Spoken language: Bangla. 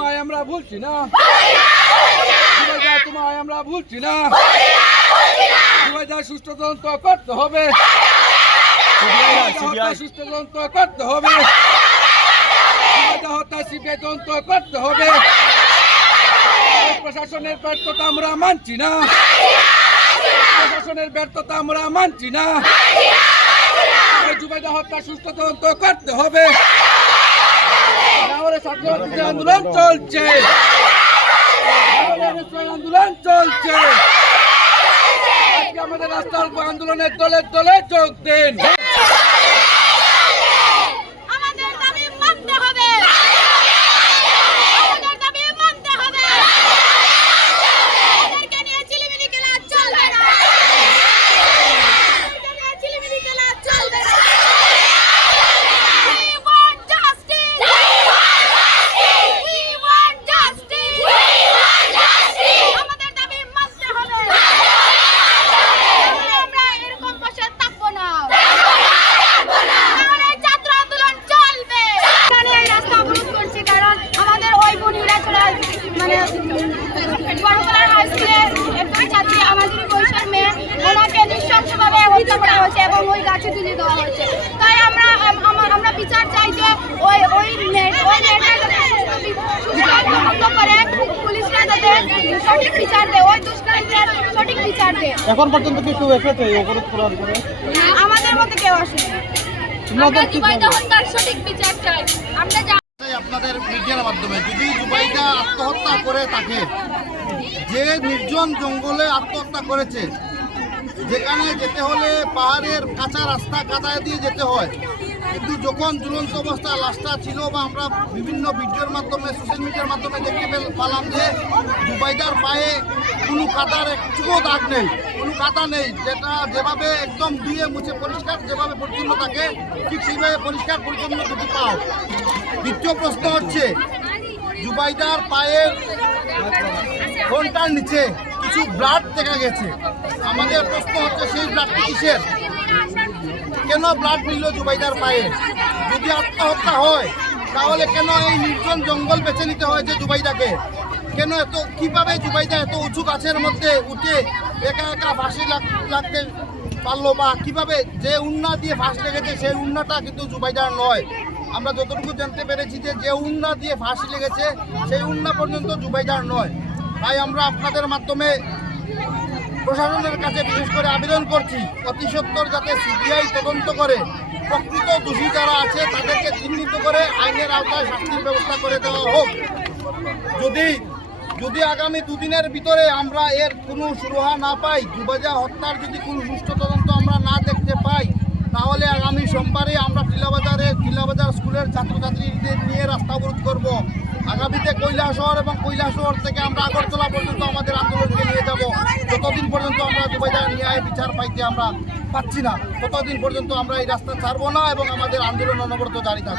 তোমায় আমরা ভুলছি না, তোমায় আমরা ভুলছি না, সুষ্ঠু তদন্ত করতে হবে, সুষ্ঠু তদন্ত করতে হবে, হত্যা সিবিআই তদন্ত করতে হবে। প্রশাসনের ব্যর্থতা আমরা মানছি না, প্রশাসনের ব্যর্থতা আমরা মানছি না। জুবাইদা হত্যা সুষ্ঠু তদন্ত করতে হবে। ছাত্রছাত্রীদের আন্দোলন চলছে, আন্দোলন চলছে। আজকে আমাদের রাস্তার আন্দোলনের দলে দলে যোগ দিন। এবং ওই গাছে তুলে দেওয়া হয়েছে। তাই আমরা বিচার চাই যে পুলিশরা যাতে সঠিক বিচার দেয়, ওই দুষ্কৃতীদের সঠিক বিচার দেয়। এখন পর্যন্ত কি কেউ এসেছে অবরোধ করার পরে? আমাদের মধ্যে কেউ আসেনি। আমরা জুবাইদা হত্যার সঠিক বিচার চাই। আমরা আপনাদের মিডিয়ার মাধ্যমে যদি জুবাইদা আত্মহত্যা করে থাকে, যে নির্জন জঙ্গলে আত্মহত্যা করেছে, যেখানে যেতে হলে পাহাড়ের কাঁচা রাস্তা কাদায় দিয়ে যেতে হয়, কিন্তু যখন ঝুলন্ত অবস্থা লাশটা ছিল বা আমরা বিভিন্ন ভিডিওর মাধ্যমে সোশ্যাল মিডিয়ার মাধ্যমে দেখতে পেলাম যে জুবাইদার পায়ে কোনো কাদার একটুও দাগ নেই, কোনো কাদা নেই, যেটা যেভাবে একদম ধুয়ে মুছে পরিষ্কার যেভাবে পরিচ্ছন্ন থাকে ঠিক সেইভাবে পরিষ্কার পরিচ্ছন্ন যদি পাও। দ্বিতীয় প্রশ্ন হচ্ছে জুবাইদার পায়ের ঘন্টার নিচে কিছু ব্লাড দেখা গেছে। আমাদের প্রশ্ন হচ্ছে সেই ব্লাড কিসের, কেন ব্লাড মিলল জুবাইদার পায়ে? যদি আত্মহত্যা হয় তাহলে কেন এই নির্জন জঙ্গল বেছে নিতে হয়েছে জুবাইদাকে? কেন এত কিভাবে জুবাইদা এত উঁচু গাছের মধ্যে উঠে একা একা ফাঁসি লাগতে পারলো, বা কিভাবে যে উন্না দিয়ে ফাঁস লেগেছে সেই উন্নাটা কিন্তু জুবাইদার নয়। আমরা যতটুকু জানতে পেরেছি যে উন্না দিয়ে ফাঁসি লেগেছে সেই উন্না পর্যন্ত জুবাইদার নয়। তাই আমরা আপনাদের মাধ্যমে প্রশাসনের কাছে বিশেষ করে আবেদন করছি অতি সত্বর যাতে সিবিআই তদন্ত করে প্রকৃত দোষী যারা আছে তাদেরকে চিহ্নিত করে আইনের আওতায় শাস্তির ব্যবস্থা করে দেওয়া হোক। যদি আগামী দুদিনের ভিতরে আমরা এর কোনো সুরাহা না পাই, জুবাইদা হত্যার যদি কোনো সুষ্ঠু তদন্ত আমরা না দেখতে পাই, তাহলে আগামী সোমবারে আমরা টিলাবাজার স্কুলের ছাত্রছাত্রীদের নিয়ে রাস্তা অবরোধ করব। আগামীতে কৈলাসহর এবং কৈলাসহর থেকে আমরা আগরতলা পর্যন্ত আমাদের আন্দোলনকে নিয়ে যাব। যতদিন পর্যন্ত আমরা জুবাইদার ন্যায় বিচার পাইতে আমরা পাচ্ছি না, ততদিন পর্যন্ত আমরা এই রাস্তা ছাড়বো না এবং আমাদের আন্দোলন অনবরত জারি থাকবে।